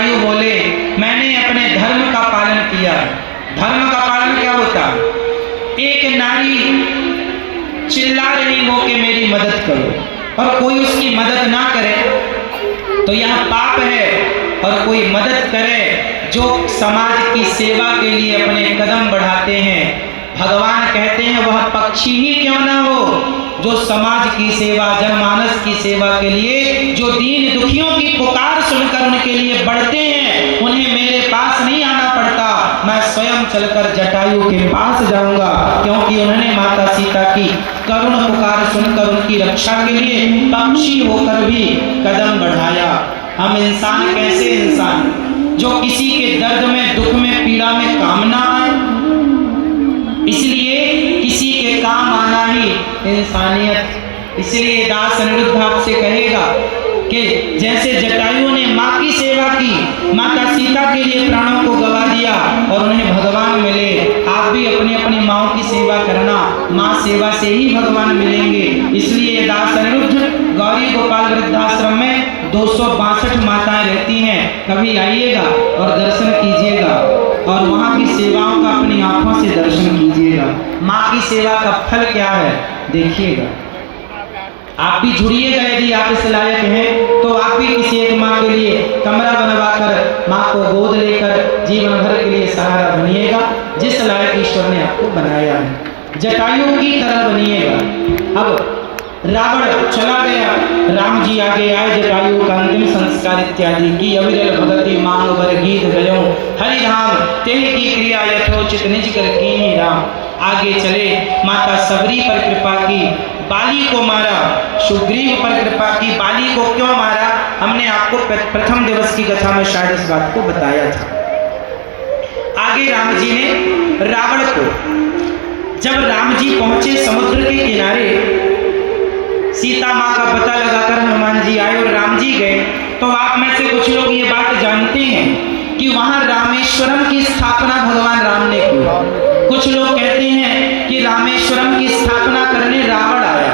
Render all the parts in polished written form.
जटायु बोले, मैंने अपने धर्म का पालन किया। धर्म का पालन क्या होता? एक नारी चिल्ला रही हो कि मेरी मदद करो और कोई उसकी मदद ना करे तो यह पाप है, और कोई मदद करे जो समाज की सेवा के लिए अपने कदम बढ़ाते हैं, भगवान कहते हैं वह पक्षी ही क्यों ना हो जो समाज की सेवा, जनमानस की सेवा के लिए, जो दीन दुखियों की पुकार सुनकर उनके लिए बढ़ते हैं, उन्हें मेरे पास नहीं आना पड़ता, मैं स्वयं चलकर जटायु के पास जाऊंगा, क्योंकि उन्होंने माता सीता की करुण पुकार सुनकर उनकी रक्षा के लिए पक्षी होकर भी कदम बढ़ाया। हम इंसान कैसे इंसान, जो किसी के दर्द में, दुख में, पीड़ा में काम ना आए, इसलिए किसी के काम आना ही इंसानियत। इसलिए दास अनिरुद्ध आपसे कहेगा कि जैसे जटायु ने माँ की सेवा की, माता सीता के लिए प्राणों को गवा दिया और उन्हें भगवान मिले, आप भी अपनी अपनी माँ की सेवा करना, माँ सेवा से ही भगवान मिलेंगे। इसलिए दास अनिरुद्ध गौरी गोपाल वृद्धाश्रम में 262 माताएं रहती हैं, कभी आइएगा और दर्शन कीजिएगा और वहाँ की सेवाओं का अपनी आंखों से दर्शन कीजिएगा। माँ की सेवा का फल क्या है देखिएगा। आप भी जुड़िएगा, यदि आप इस लायक हैं तो आप भी किसी एक माँ के लिए कमरा बनवाकर माँ को गोद लेकर जीवन भर के लिए सहारा बनिएगा, जिस लायक ईश्वर ने आपको बनाया है। जटायु की तरह बनिएगा। अब रावण चला गया, राम जी आगे आए, जटायु का अंतिम संस्कार इत्यादि की। अविरल भगति मांग बर गीत गयो, हरि धाम तेह की क्रिया यथोचित निज कर कीन्ही राम। आगे चले, माता सबरी पर कृपा की, बाली को मारा, सुग्रीव पर कृपा की। बाली को क्यों मारा, हमने आपको प्रथम दिवस की कथा में शायद इस बात को बताया था। आगे राम जी ने रावण को, जब राम जी पहुंचे समुद्र के किनारे, सीता माँ का पता लगाकर हनुमान जी आए और राम जी गए, तो आप में से कुछ लोग ये बात जानते हैं कि वहां रामेश्वरम की स्थापना भगवान राम ने की। कुछ लोग कहते हैं कि रामेश्वरम की स्थापना करने रावण आया।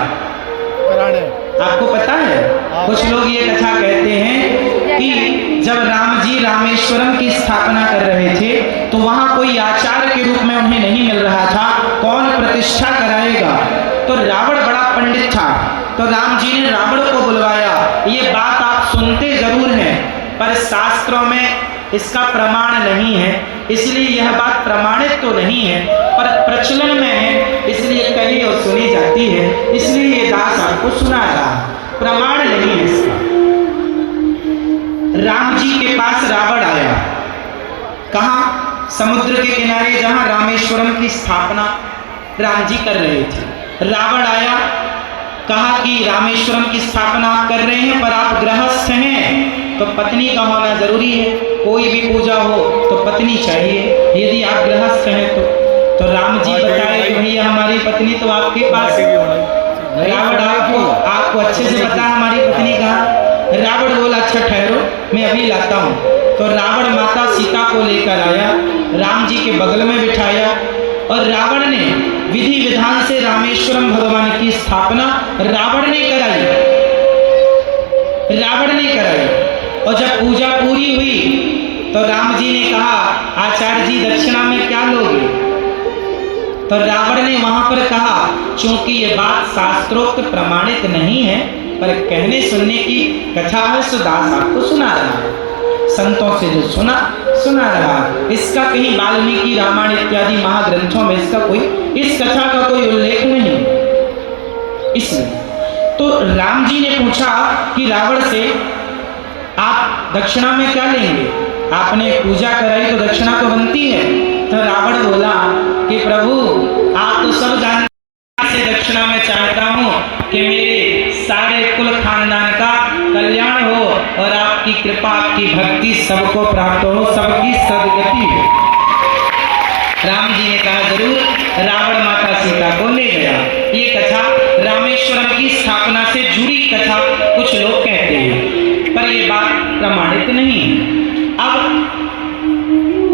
आपको पता है, कुछ लोग ये कथा कहते हैं कि जब राम जी रामेश्वरम की स्थापना कर रहे थे तो वहां कोई आचार्य के रूप में उन्हें नहीं मिल रहा था, कौन प्रतिष्ठा कराएगा। तो रावण बड़ा पंडित था, तो राम जी ने रावण को बुलवाया। ये बात आप सुनते जरूर हैं, पर शास्त्रों में इसका प्रमाण नहीं है, इसलिए यह बात प्रमाणित तो नहीं है, पर प्रचलन में है, इसलिए कही और सुनी जाती है, इसलिए ये दास आपको सुना रहा है, प्रमाण नहीं है इसका। राम जी के पास रावण आया, कहाँ? समुद्र के किनारे, जहां रामेश्वरम की स्थापना राम जी कर रहे थे। रावण आया, कहा कि रामेश्वरम की स्थापना आप कर रहे हैं, पर आप गृहस्थ हैं तो पत्नी का होना जरूरी है, कोई भी पूजा हो तो पत्नी चाहिए, यदि आप गृहस्थ हैं तो राम जी बताए कि भैया हमारी पत्नी तो आपके पास है। रावण आपको अच्छे से पता है हमारी पत्नी कहाँ। रावण बोला अच्छा ठहरो, मैं अभी लाता हूँ। तो रावण माता सीता को लेकर आया, राम जी के बगल में बिठाया और रावण ने विधि विधान से रामेश्वरम भगवान की स्थापना रावण ने कराई। और जब पूजा पूरी हुई तो राम जी ने कहा आचार्य जी दक्षिणा में क्या लोगे? तो रावण ने वहां पर कहा चूंकि ये बात शास्त्रोक्त प्रमाणित नहीं है, पर कहने सुनने की कथा है, सुदास आपको सुना रहा है, संतों से जो सुना रहा है। इसका कहीं वाल्मीकि रामायण इत्यादि महाग्रंथों में इस कथा का कोई उल्लेख नहीं। इसलिए तो राम जी ने पूछा कि रावण से आप दक्षिणा में क्या लेंगे? आपने पूजा कराई तो दक्षिणा तो बनती है। तो रावण बोला कि प्रभु आप तो सब जानते से दक्षिणा में चाहता हूँ कि मेरे सारे कुल खानदान का कल्याण हो और आपकी कृपा आपकी भक्ति सबको प्राप्त हो, सबकी सदगति हो। राम जी ने कहा जरूर। रावण माता सीता को ले गया। ये कथा रामेश्वरम की स्थापना से जुड़ी कथा कुछ लोग कहते हैं, पर ये बात प्रमाणित नहीं है। अब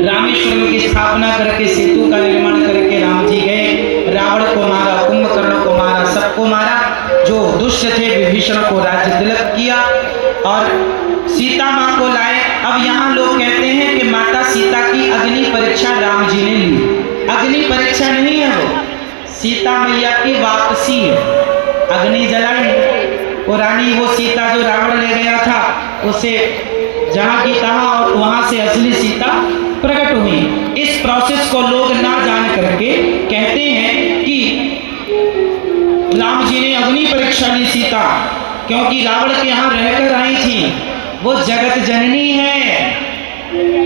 रामेश्वरम की स्थापना करके सेतु का निर्माण करके राम जी गए, रावण को मारा, कुंभकर्ण को मारा, सबको मारा, जो दुष्ट थे विभीषण को राज्य तिलक किया और सीता माँ को लाए। अब यहाँ लोग रानी वो सीता जो रावण ले गया था उसे जहाँ की तहाँ और वहाँ से असली सीता प्रकट हुई। इस प्रोसेस को लोग ना जान करके कहते हैं कि राम जी ने अग्नि परीक्षा ली सीता, क्योंकि रावण के यहाँ रहकर आई थी। वो जगत जननी है।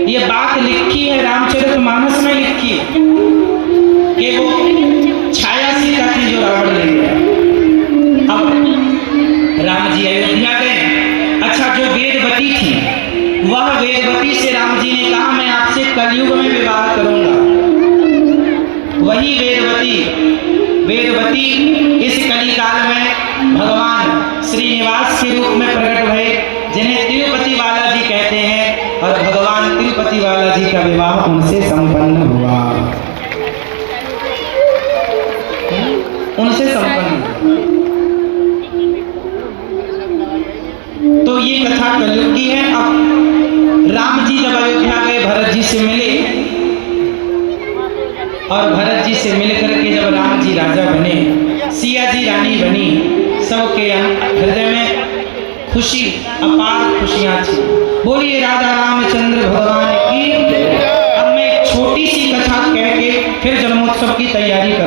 ये बात लिखी है रामचरितमानस में लिखी कि वो छाया सीता थी जो रावण ले गया। अब राम जी अयोध्या गए। अच्छा, जो वेदवती थी वह वेदवती से राम जी ने कहा मैं आपसे कलयुग में विवाह करूंगा। वही वेदवती इस कलिकाल में भगवान श्रीनिवास के रूप में प्रकट हुए, जिन्हें तिरुपति बालाजी कहते हैं, और भगवान तिरुपति बालाजी का विवाह उनसे संपन्न हुआ। उनसे संपन्न। तो ये कथा कलयुग की है। अब राम जी जब अयोध्या गए, भरत जी से मिले, और भरत जी से मिल करके जब राम जी राजा बने, सिया जी रानी बनी, सबके हृदय में खुशी, अपार खुशियां थी। बोलिए राजा रामचंद्र भगवान की। अब मैं एक छोटी सी कथा कह के फिर जन्मोत्सव की तैयारी कर।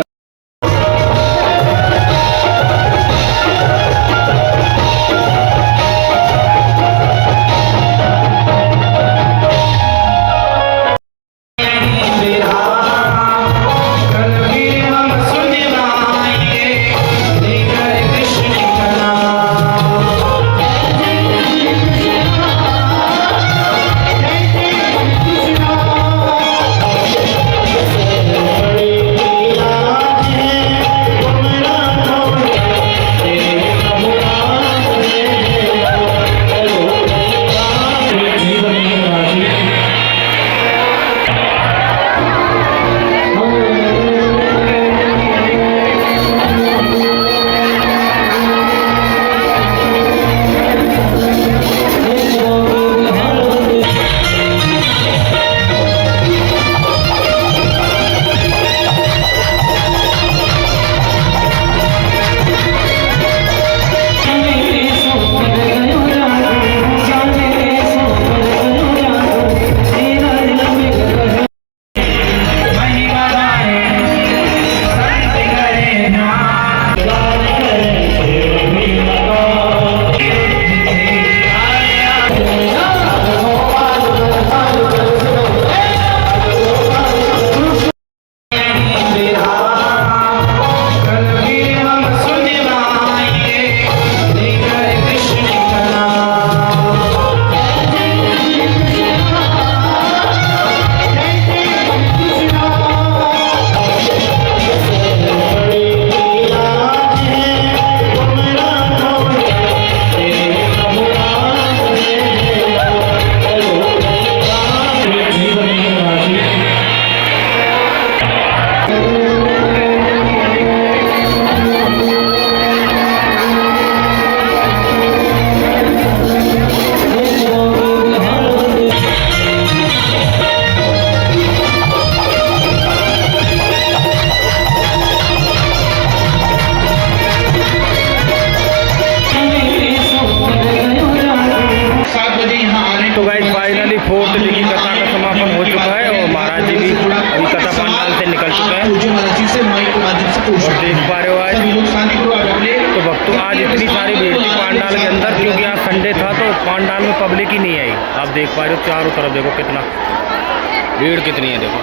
पांडाल में पब्लिक ही नहीं आई। आप देख पा रहे हो चारों तरफ, देखो कितना भीड़ कितनी है। देखो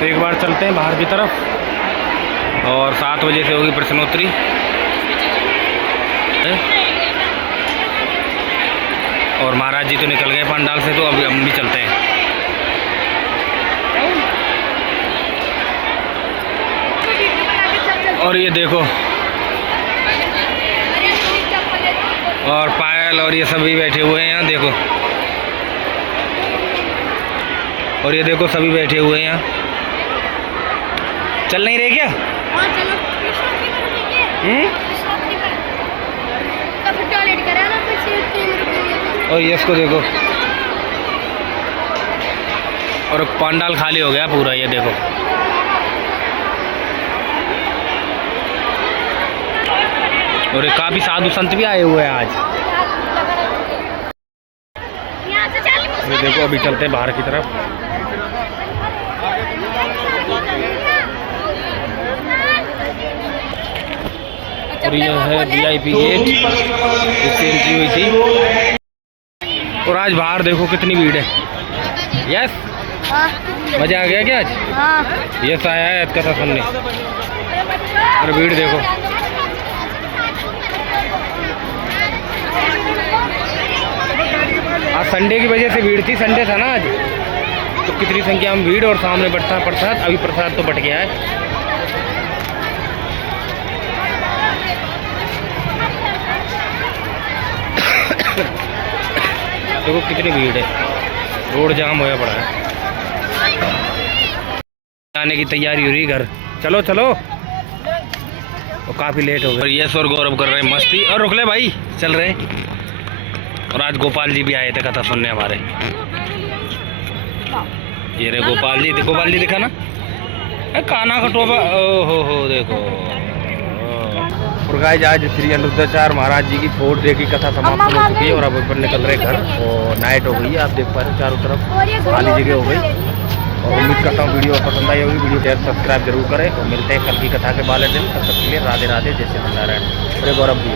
तो एक बार चलते हैं बाहर की तरफ, और 7 बजे से होगी प्रश्नोत्तरी। और महाराज जी तो निकल गए पंडाल से, तो अभी हम भी चलते हैं। और ये देखो, और पायल और ये सभी बैठे हुए हैं यहाँ, देखो। और ये देखो सभी बैठे हुए हैं यहाँ। चल नहीं रहे क्या? और ये इसको देखो, और पंडाल खाली हो गया पूरा, ये देखो। और ये काफ़ी साधु संत भी आए हुए हैं आज। ये देखो अभी चलते हैं बाहर की तरफ। और ये है VIP गेट, इससे एंट्री हुई थी। और आज बाहर देखो कितनी भीड़ है। यस, मजा आ गया क्या आज? हाँ। यस आया है कथा सुनने। और भीड़ देखो। आज संडे की वजह से भीड़ थी, संडे था ना आज, तो कितनी संख्या में भीड़। और सामने बढ़ता प्रसाद, अभी प्रसाद तो बट गया है। देखो कितनी भीड़ है, रोड जाम होया पड़ा है। आने की तैयारी हो रही घर। चलो चलो, और काफ़ी लेट हो गए। यस और गौरव कर रहे हैं मस्ती। और रुक ले भाई, चल रहे हैं। और आज गोपाल जी भी आए थे कथा सुनने हमारे। ये रहे गोपाल जी, गोपाल जी दिखा ना, काना का टोपा। हो देखो। और गाइस आज श्री अनिरुद्धाचार्य महाराज जी की 4 की कथा समाप्त हो चुकी है और अब ऊपर निकल रहे घर। और नाइट हो गई है, आप देख पा रहे हो चारों तरफ खाली जगह हो गई। और उम्मीद करता हूँ वीडियो पसंद आई होगी। वीडियो शेयर सब्सक्राइब जरूर करें। और मिलते हैं कल की कथा के वाले दिन। तब तक के लिए राधे राधे, जय श्री नारायण। अरे गौरव जी।